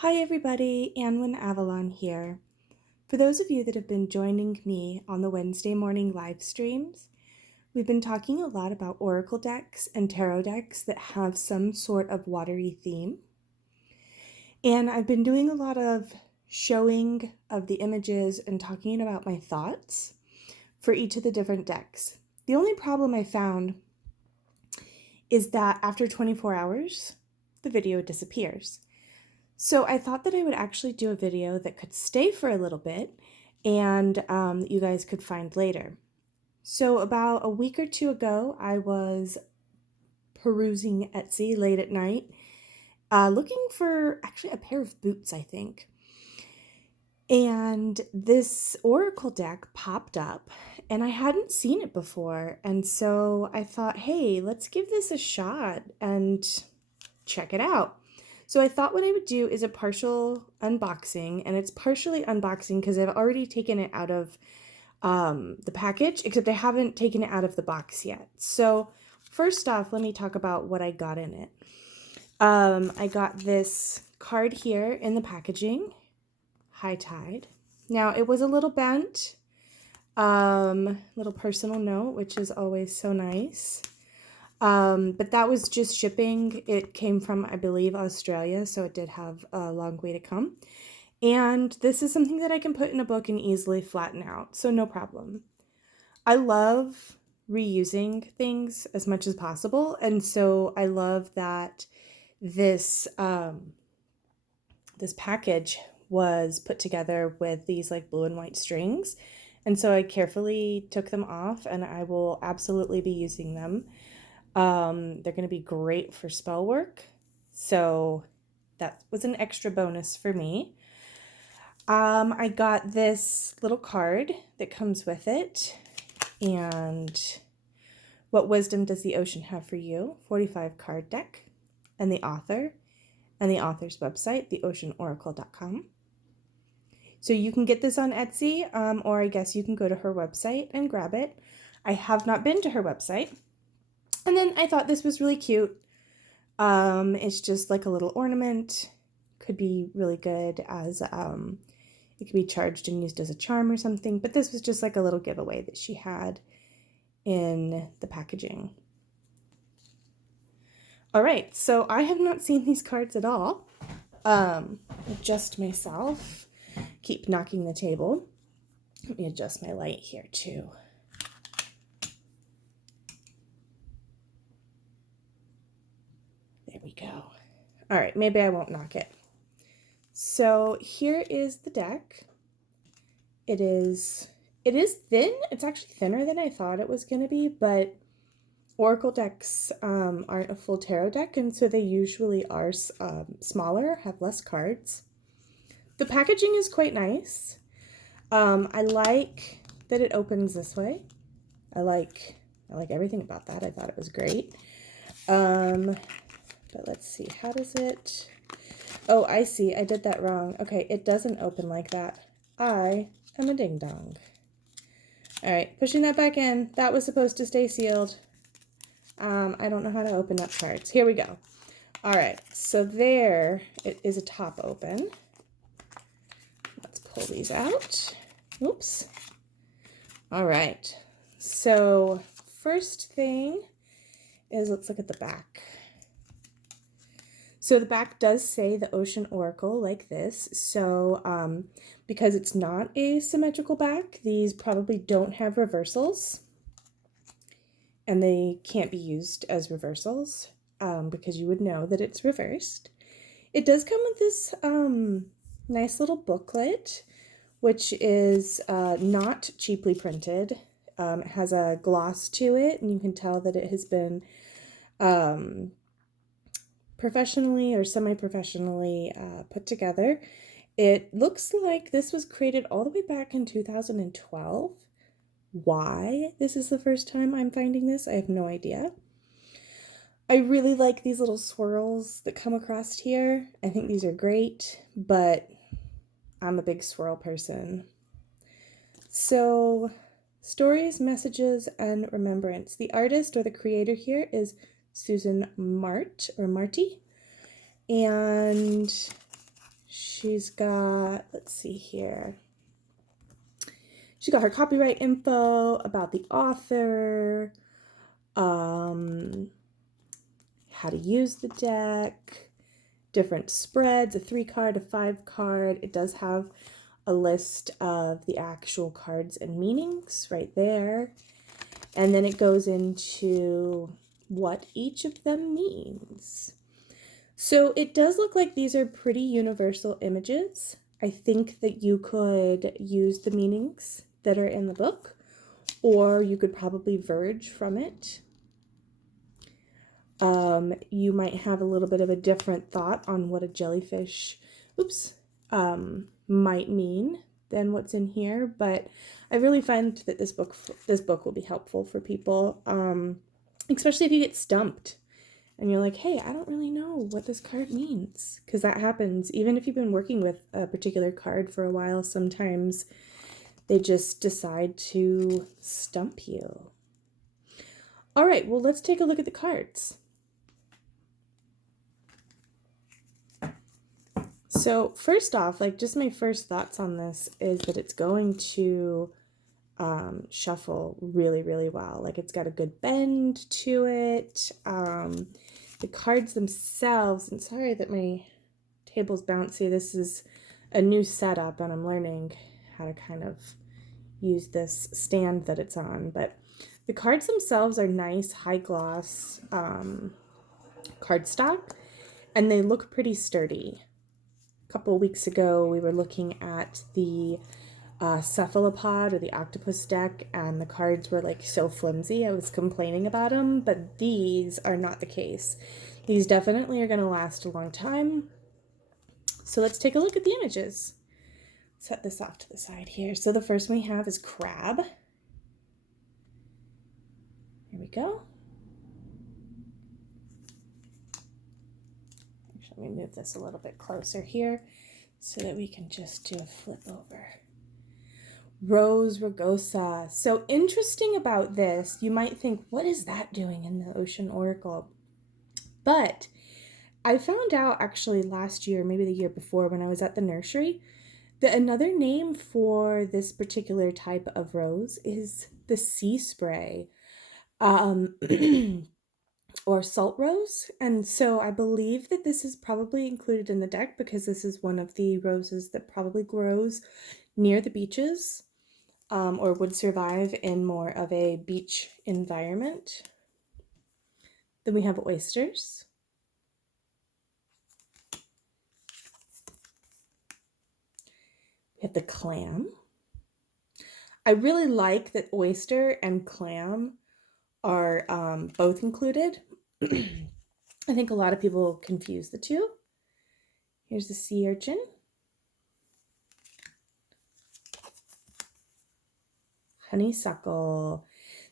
Hi everybody, Annwyn Avalon here. For those of you that have been joining me on the Wednesday morning live streams, we've been talking a lot about oracle decks and tarot decks that have some sort of watery theme. And I've been doing a lot of showing of the images and talking about my thoughts for each of the different decks. The only problem I found is that after 24 hours, the video disappears. So I thought that I would actually do a video that could stay for a little bit and you guys could find later. So about a week or two ago, I was perusing Etsy late at night, looking for actually a pair of boots, I think. And this oracle deck popped up and I hadn't seen it before. And so I thought, hey, let's give this a shot and check it out. So I thought what I would do is a partial unboxing, and it's partially unboxing because I've already taken it out of the package, except I haven't taken it out of the box yet. So first off, let me talk about what I got in it. I got this card here in the packaging, High Tide. Now it was a little bent, little personal note, which is always so nice. But that was just shipping. It came from, I believe, Australia, so it did have a long way to come. And this is something that I can put in a book and easily flatten out, so no problem. I love reusing things as much as possible, and so I love that this this package was put together with these like blue and white strings. And so I carefully took them off, and I will absolutely be using them. They're going to be great for spell work. So that was an extra bonus for me. I got this little card that comes with it. And what wisdom does the ocean have for you? 45 card deck, and the author, and the author's website, theoceanoracle.com. So you can get this on Etsy, or I guess you can go to her website and grab it. I have not been to her website. And then I thought this was really cute. It's just like a little ornament. Could be really good as, it could be charged and used as a charm or something. But this was just like a little giveaway that she had in the packaging. All right, so I have not seen these cards at all. Adjust myself. Keep knocking the table. Let me adjust my light here too. There we go. All right, maybe I won't knock it. So here is the deck. It is thin. It's actually thinner than I thought it was going to be, but oracle decks aren't a full tarot deck, and so they usually are smaller, have less cards. The packaging is quite nice. I like that it opens this way. I like everything about that. I thought it was great. But let's see, how does it... Oh, I see, I did that wrong. Okay, it doesn't open like that. I am a ding-dong. All right, pushing that back in. That was supposed to stay sealed. I don't know how to open up cards. Here we go. All right, so there it is, a top open. Let's pull these out. Oops. All right, so first thing is, let's look at the back. So the back does say the Ocean Oracle like this. So because it's not a symmetrical back, these probably don't have reversals. And they can't be used as reversals because you would know that it's reversed. It does come with this nice little booklet, which is not cheaply printed. It has a gloss to it, and you can tell that it has been professionally or semi-professionally put together. It looks like this was created all the way back in 2012. Why this is the first time I'm finding this, I have no idea. I really like these little swirls that come across here. I think these are great, but I'm a big swirl person. So, stories, messages, and remembrance. The artist or the creator here is Susan Marty, and She's got, let's see here. She's got her copyright info about the author, how to use the deck, different spreads, a 3-card, a 5-card. It does have a list of the actual cards and meanings right there. And then it goes into what each of them means. So it does look like these are pretty universal images. I think that you could use the meanings that are in the book, or you could probably verge from it. You might have a little bit of a different thought on what a jellyfish, might mean than what's in here, but I really find that this book will be helpful for people, especially if you get stumped and you're like, hey, I don't really know what this card means, because that happens. Even if you've been working with a particular card for a while, sometimes they just decide to stump you. All right, well, let's take a look at the cards. So first off, like, just my first thoughts on this is that it's going to shuffle really, really well. Like, it's got a good bend to it. The cards themselves, and sorry that my table's bouncy. This is a new setup and I'm learning how to kind of use this stand that it's on. But the cards themselves are nice, high gloss cardstock, and they look pretty sturdy. A couple of weeks ago, we were looking at the cephalopod or the octopus deck, and the cards were like so flimsy. I was complaining about them, but these are not the case. These definitely are going to last a long time. So let's take a look at the images. Set this off to the side here. So the first one we have is crab. Here we go. Actually, let me move this a little bit closer here so that we can just do a flip over. Rose rugosa. So interesting about this, you might think, what is that doing in the Ocean Oracle? But I found out actually last year, maybe the year before, when I was at the nursery, that another name for this particular type of rose is the sea spray, or salt rose. And so I believe that this is probably included in the deck because this is one of the roses that probably grows near the beaches, or would survive in more of a beach environment. Then we have oysters. We have the clam. I really like that oyster and clam are both included. I think a lot of people confuse the two. Here's the sea urchin. Honeysuckle.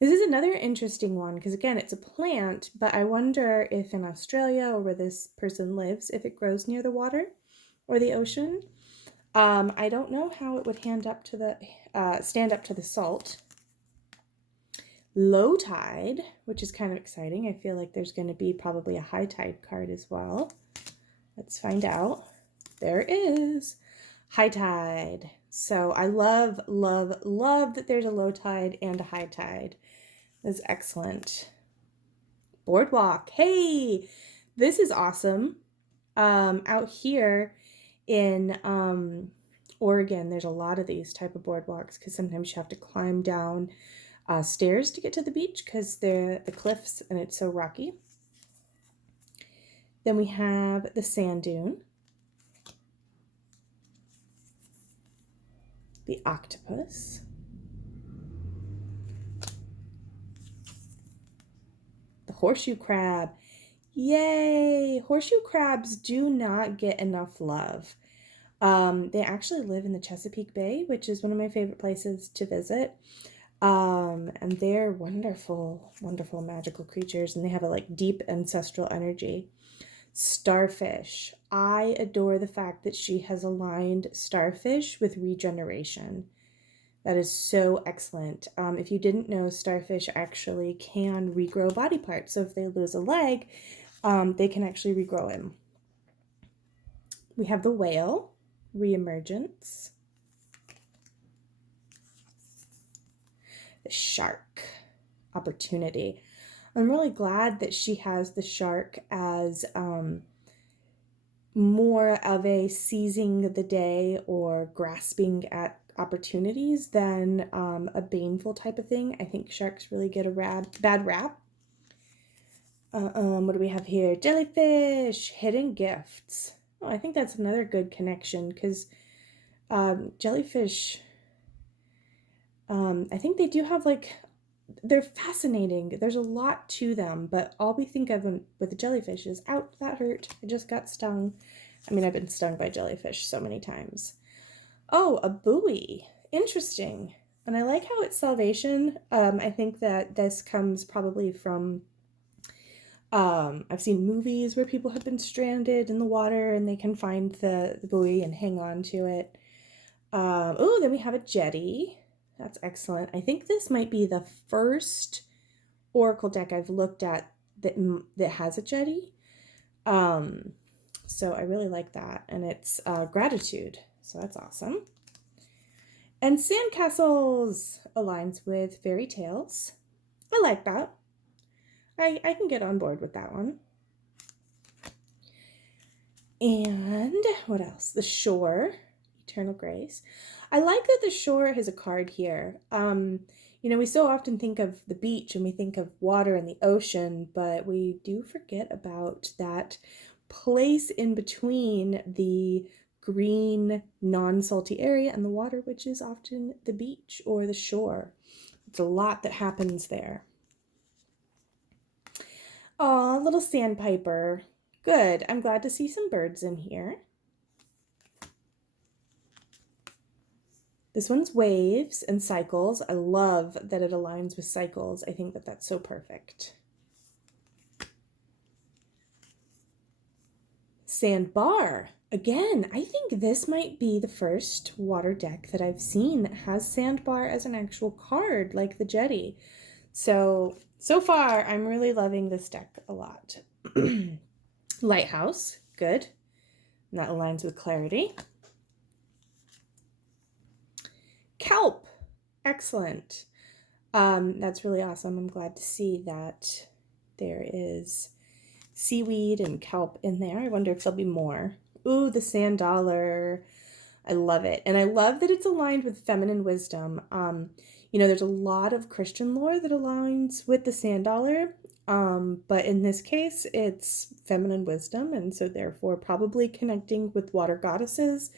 This is another interesting one because, again, it's a plant, but I wonder if in Australia or where this person lives, if it grows near the water or the ocean. I don't know how it would stand up to the salt. Low tide, which is kind of exciting. I feel like there's going to be probably a high tide card as well. Let's find out. There is high tide. So I love, love, love that there's a low tide and a high tide. That's excellent. Boardwalk. Hey, this is awesome. Out here in Oregon, there's a lot of these type of boardwalks because sometimes you have to climb down stairs to get to the beach because they're the cliffs and it's so rocky. Then we have the sand dune, the octopus, the horseshoe crab. Yay! Horseshoe crabs do not get enough love. They actually live in the Chesapeake Bay, which is one of my favorite places to visit. And they're wonderful, wonderful magical creatures, and they have a like deep ancestral energy. Starfish. I adore the fact that she has aligned starfish with regeneration. That is so excellent. If you didn't know, starfish actually can regrow body parts. So if they lose a leg, they can actually regrow him. We have the whale, reemergence. The shark, opportunity. I'm really glad that she has the shark as more of a seizing the day or grasping at opportunities than a baneful type of thing. I think sharks really get a bad rap. What do we have here? Jellyfish, hidden gifts. Oh, I think that's another good connection because jellyfish, I think they do have they're fascinating. There's a lot to them, but all we think of with the jellyfish is, ouch, that hurt. I just got stung. I mean, I've been stung by jellyfish so many times. Oh, a buoy. Interesting. And I like how it's salvation. I think that this comes probably from, I've seen movies where people have been stranded in the water and they can find the buoy and hang on to it. Oh, then we have a jetty. That's excellent. I think this might be the first Oracle deck I've looked at that has a jetty. So I really like that. And it's gratitude. So that's awesome. And sandcastles aligns with fairy tales. I like that. I can get on board with that one. And what else? The shore, eternal grace. I like that the shore has a card here. You know, we so often think of the beach and we think of water and the ocean, but we do forget about that place in between the green, non-salty area and the water, which is often the beach or the shore. It's a lot that happens there. Aw, little sandpiper. Good. I'm glad to see some birds in here. This one's waves and cycles. I love that it aligns with cycles. I think that that's so perfect. Sandbar. Again, I think this might be the first water deck that I've seen that has sandbar as an actual card, like the jetty. So far, I'm really loving this deck a lot. Lighthouse, good. And that aligns with clarity. Kelp, excellent. That's really awesome. I'm glad to see that there is seaweed and kelp in there. I wonder if there'll be more. Ooh, the sand dollar. I love it. And I love that it's aligned with feminine wisdom. You know, there's a lot of Christian lore that aligns with the sand dollar. But in this case, it's feminine wisdom. And so therefore probably connecting with water goddesses.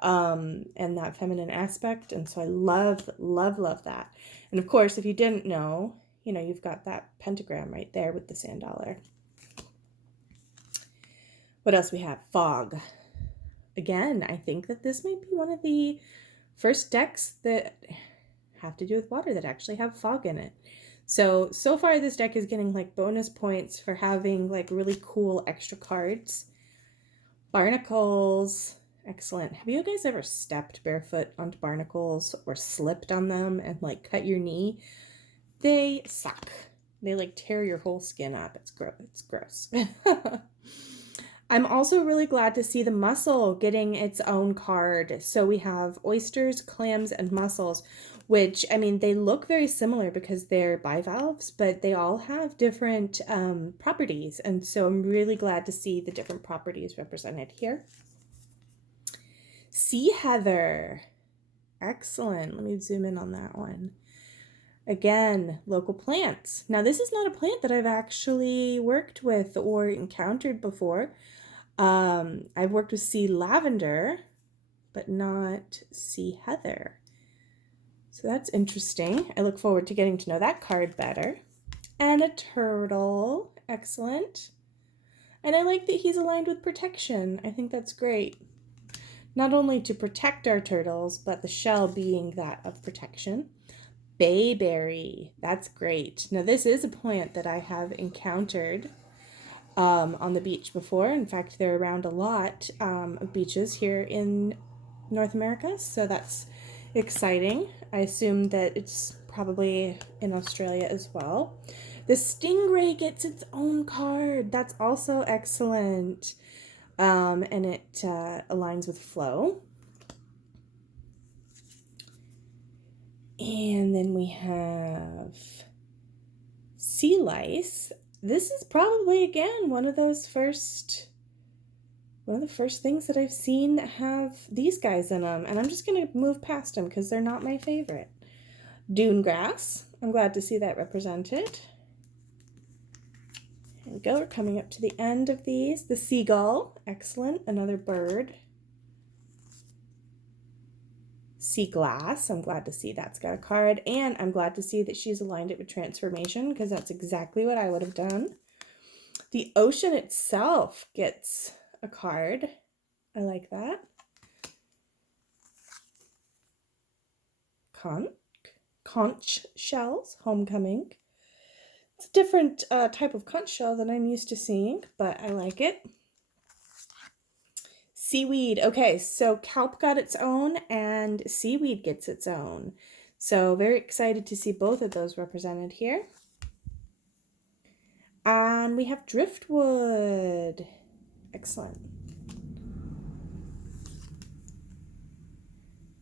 And that feminine aspect. And so I love, love, love that. And of course, if you didn't know, you know, you've got that pentagram right there with the sand dollar. What else we have? Fog. Again, I think that this might be one of the first decks that have to do with water that actually have fog in it. So far this deck is getting like bonus points for having like really cool extra cards. Barnacles. Excellent. Have you guys ever stepped barefoot onto barnacles or slipped on them and like cut your knee? They suck. They like tear your whole skin up. It's gross. It's gross. I'm also really glad to see the mussel getting its own card. So we have oysters, clams, and mussels, which, I mean, they look very similar because they're bivalves, but they all have different properties. And so I'm really glad to see the different properties represented here. Sea heather. Excellent. Let me zoom in on that one. Again, local plants. Now, this is not a plant that I've actually worked with or encountered before. I've worked with sea lavender, but not sea heather. So that's interesting. I look forward to getting to know that card better. And a turtle. Excellent. And I like that he's aligned with protection. I think that's great. Not only to protect our turtles, but the shell being that of protection. Bayberry. That's great. Now this is a plant that I have encountered on the beach before. In fact, they're around a lot of beaches here in North America, so that's exciting. I assume that it's probably in Australia as well. The stingray gets its own card. That's also excellent. and it aligns with flow. And then we have sea lice. This is probably, again, one of the first things that I've seen that have these guys in them. And I'm just going to move past them because they're not my favorite. Dune grass. I'm glad to see that represented. There we go. We're coming up to the end of these. The seagull. Excellent. Another bird. Sea glass. I'm glad to see that's got a card. And I'm glad to see that she's aligned it with transformation because that's exactly what I would have done. The ocean itself gets a card. I like that. Conch shells, homecoming. It's a different type of conch shell than I'm used to seeing, but I like it. Seaweed. Okay, so kelp got its own and seaweed gets its own. So very excited to see both of those represented here. And we have driftwood. Excellent.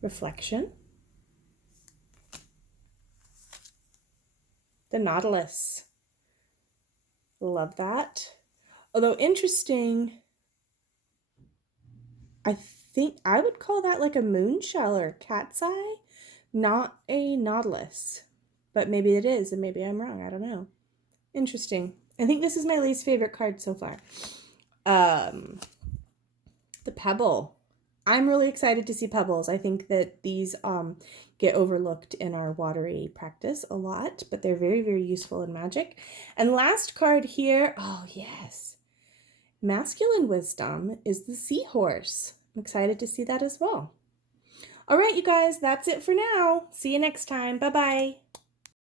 Reflection. The nautilus. Love that. Although interesting, I think I would call that like a moon shell or cat's eye, not a nautilus. But maybe it is, and maybe I'm wrong. I don't know. Interesting. I think this is my least favorite card so far. The pebble. I'm really excited to see pebbles. I think that these get overlooked in our watery practice a lot, but they're very, very useful in magic. And last card here, oh yes, masculine wisdom is the seahorse. I'm excited to see that as well. All right, you guys, that's it for now. See you next time. Bye-bye.